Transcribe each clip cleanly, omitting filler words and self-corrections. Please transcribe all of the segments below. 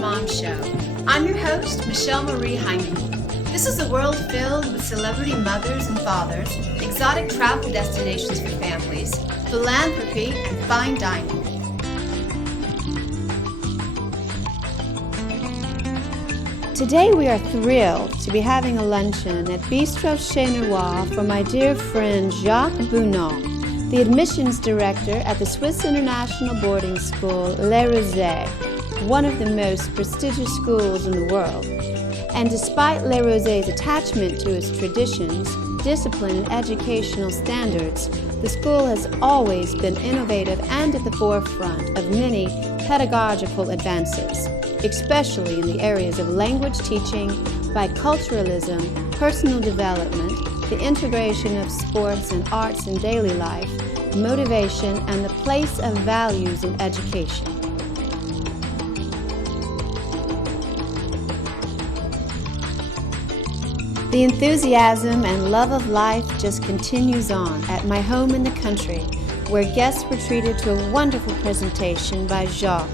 Mom Show. I'm your host, Michelle Marie Heinemann. This is a world filled with celebrity mothers and fathers, exotic travel destinations for families, philanthropy, and fine dining. Today we are thrilled to be having a luncheon at Bistro Chez Noir for my dear friend Jacques Bounin, the admissions director at the Swiss International Boarding School Les Rosets, one of the most prestigious schools in the world. And despite Les Rosets' attachment to its traditions, discipline, and educational standards, the school has always been innovative and at the forefront of many pedagogical advances, especially in the areas of language teaching, biculturalism, personal development, the integration of sports and arts in daily life, motivation, and the place of values in education. The enthusiasm and love of life just continues on at my home in the country, where guests were treated to a wonderful presentation by Jacques,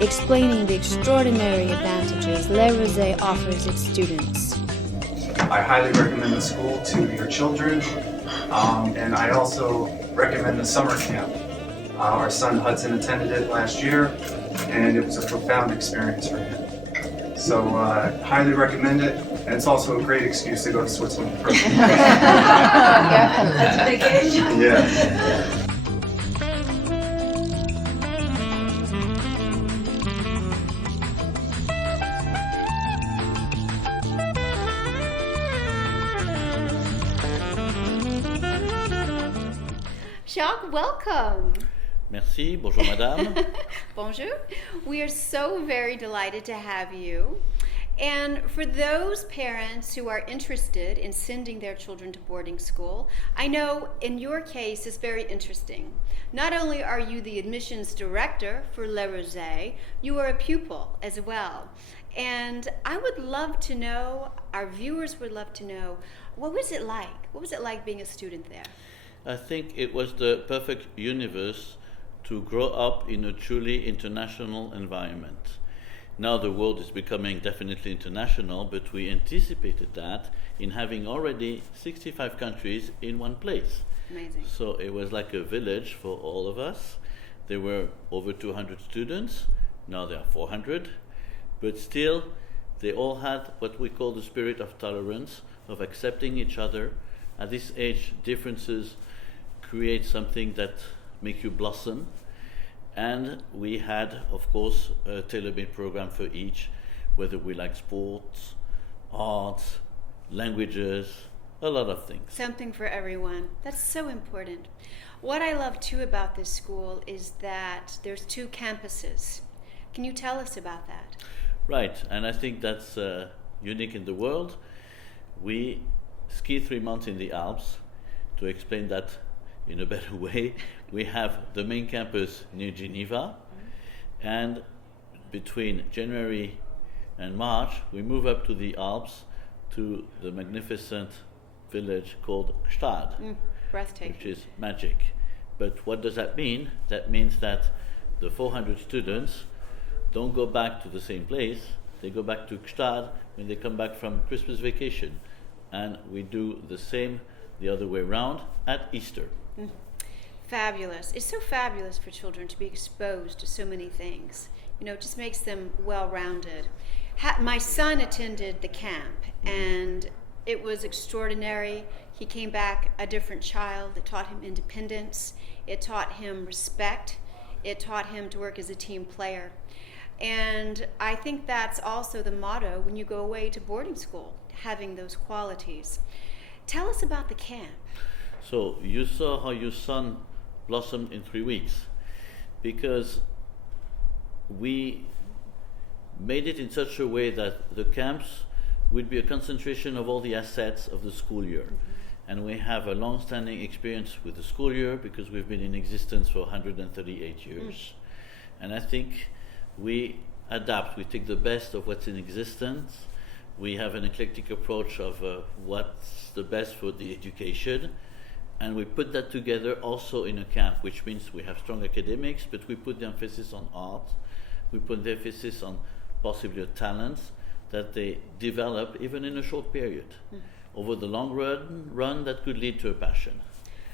explaining the extraordinary advantages Les Rosets offers its students. I highly recommend the school to your children, and I also recommend the summer camp. Our son Hudson attended it last year, and it was a profound experience for him. So highly recommend it, and it's also a great excuse to go to Switzerland for That's a vacation. Yeah. Jacques, welcome. Merci, bonjour madame. Bonjour. We are so very delighted to have you. And for those parents who are interested in sending their children to boarding school, I know in your case it's very interesting. Not only are you the admissions director for Les Rosets, you are a pupil as well. And I would love to know, our viewers would love to know, what was it like? What was it like being a student there? I think it was the perfect universe to grow up in a truly international environment. Now the world is becoming definitely international, but we anticipated that in having already 65 countries in one place. Amazing. So it was like a village for all of us. There were over 200 students, now there are 400, but still they all had what we call the spirit of tolerance, of accepting each other. At this age, differences create something that make you blossom. And we had, of course, a tailor-made program for each, whether we like sports, arts, languages, a lot of things. Something for everyone. That's so important. What I love too about this school is that there's 2 campuses. Can you tell us about that? Right, and I think that's unique in the world. We ski 3 months in the Alps. To explain that in a better way, we have the main campus near Geneva, and between January and March we move up to the Alps to the magnificent village called Gstaad, Breathtaking. which is magic. But what does that mean? That means that the 400 students don't go back to the same place, they go back to Gstaad when they come back from Christmas vacation, and we do the same the other way around at Easter. Fabulous. It's so fabulous for children to be exposed to so many things. You know, it just makes them well-rounded. My son attended the camp, and it was extraordinary. He came back a different child. It taught him independence. It taught him respect. It taught him to work as a team player. And I think that's also the motto when you go away to boarding school, having those qualities. Tell us about the camp. So you saw how your son blossomed in 3 weeks, because we made it in such a way that the camps would be a concentration of all the assets of the school year. And we have a long-standing experience with the school year because we've been in existence for 138 years. And I think we adapt, we take the best of what's in existence. We have an eclectic approach of what's the best for the education. And we put that together also in a camp, which means we have strong academics, but we put the emphasis on art. We put the emphasis on possibly a talent that they develop even in a short period. Over the long run, that could lead to a passion.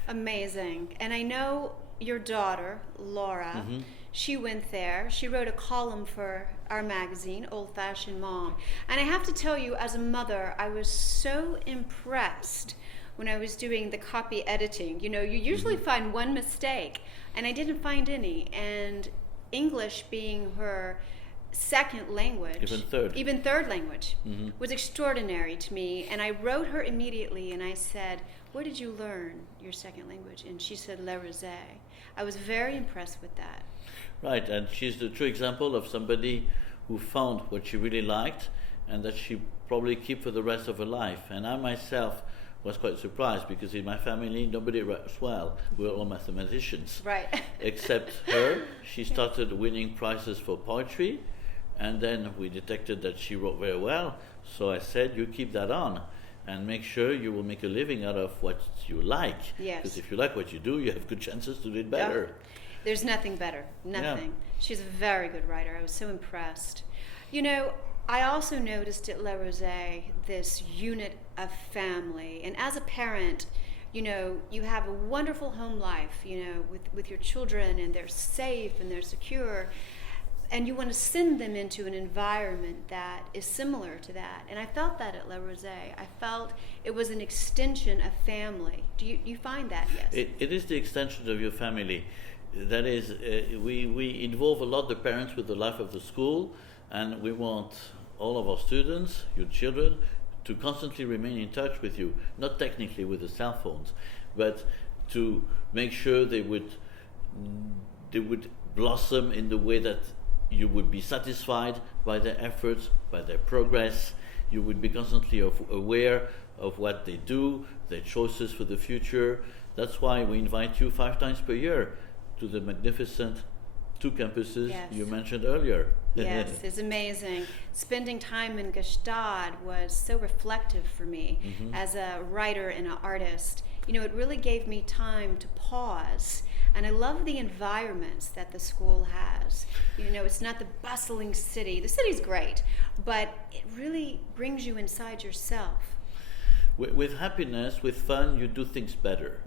Amazing. And I know your daughter, Laura, she went there. She wrote a column for our magazine, Old Fashioned Mom. And I have to tell you, as a mother, I was so impressed when I was doing the copy editing. You know, you usually find one mistake, and I didn't find any. And English being her second language, even third language, was extraordinary to me. And I wrote her immediately, and I said, where did you learn your second language? And she said, Le Rosé. I was very impressed with that. Right, and she's the true example of somebody who found what she really liked and that she probably keep for the rest of her life. And I myself was quite surprised because in my family nobody writes well. We're all mathematicians. Right. Except her. She started winning prizes for poetry, and then we detected that she wrote very well. So I said, you keep that on and make sure you will make a living out of what you like. Yes. Because if you like what you do, you have good chances to do it better. Yeah. There's nothing better. Nothing. Yeah. She's a very good writer. I was so impressed. You know, I also noticed at Le Rosé this unit of family. And as a parent, you know, you have a wonderful home life, you know, with your children, and they're safe and they're secure. And you want to send them into an environment that is similar to that. And I felt that at Le Rosé. I felt it was an extension of family. Do you find that? Yes. It is the extension of your family. That is, we involve a lot the parents with the life of the school, and we want all of our students, your children, to constantly remain in touch with you, not technically with the cell phones, but to make sure they would blossom in the way that you would be satisfied by their efforts, by their progress. You would be constantly aware of what they do, their choices for the future. That's why we invite you 5 times per year to the magnificent 2 campuses you mentioned earlier. Yes, it's amazing. Spending time in Gstaad was so reflective for me as a writer and an artist. You know, it really gave me time to pause. And I love the environments that the school has. You know, it's not the bustling city. The city's great, but it really brings you inside yourself. With happiness, with fun, you do things better.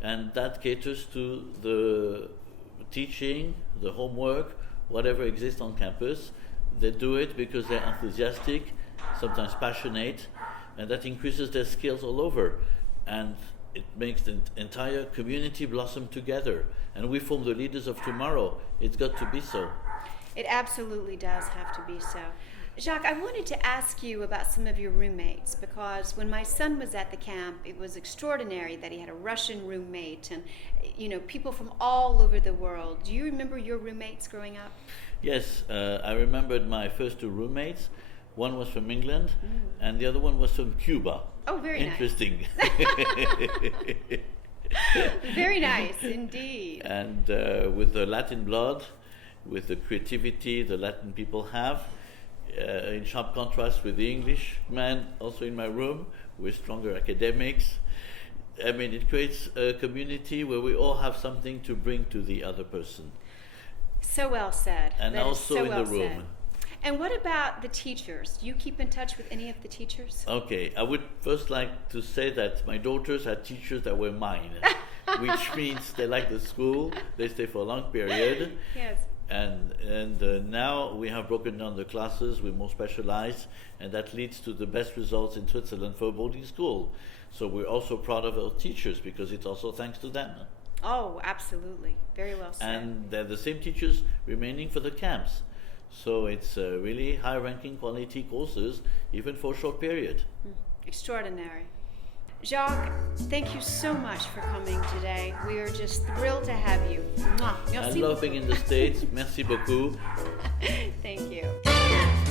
And that caters to the teaching, the homework, whatever exists on campus. They do it because they're enthusiastic, sometimes passionate, and that increases their skills all over. And it makes the entire community blossom together. And we form the leaders of tomorrow. It's got to be so. It absolutely does have to be so. Jacques, I wanted to ask you about some of your roommates, because when my son was at the camp, it was extraordinary that he had a Russian roommate and, you know, people from all over the world. Do you remember your roommates growing up? Yes, I remembered my first 2 roommates. One was from England, and the other one was from Cuba. Oh, very interesting. Nice. Very nice, indeed. And with the Latin blood, with the creativity the Latin people have, in sharp contrast with the English man also in my room, with stronger academics. I mean, it creates a community where we all have something to bring to the other person. So well said. And that also so in well the room. Said. And what about the teachers? Do you keep in touch with any of the teachers? Okay, I would first like to say that my daughters had teachers that were mine, which means they like the school, they stay for a long period. Yes. And now we have broken down the classes, we're more specialized, and that leads to the best results in Switzerland for a boarding school. So we're also proud of our teachers because it's also thanks to them. Oh, absolutely. Very well said. And they're the same teachers remaining for the camps. So it's really high-ranking quality courses, even for a short period. Extraordinary. Jacques, thank you so much for coming today. We are just thrilled to have you. I love being in the States. Merci beaucoup. Thank you.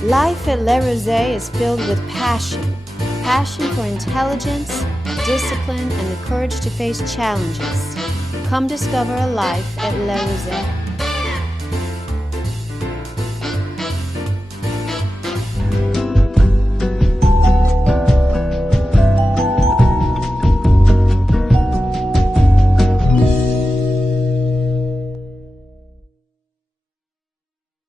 Life at Le Rosé is filled with passion. Passion for intelligence, discipline, and the courage to face challenges. Come discover a life at Le Rosé.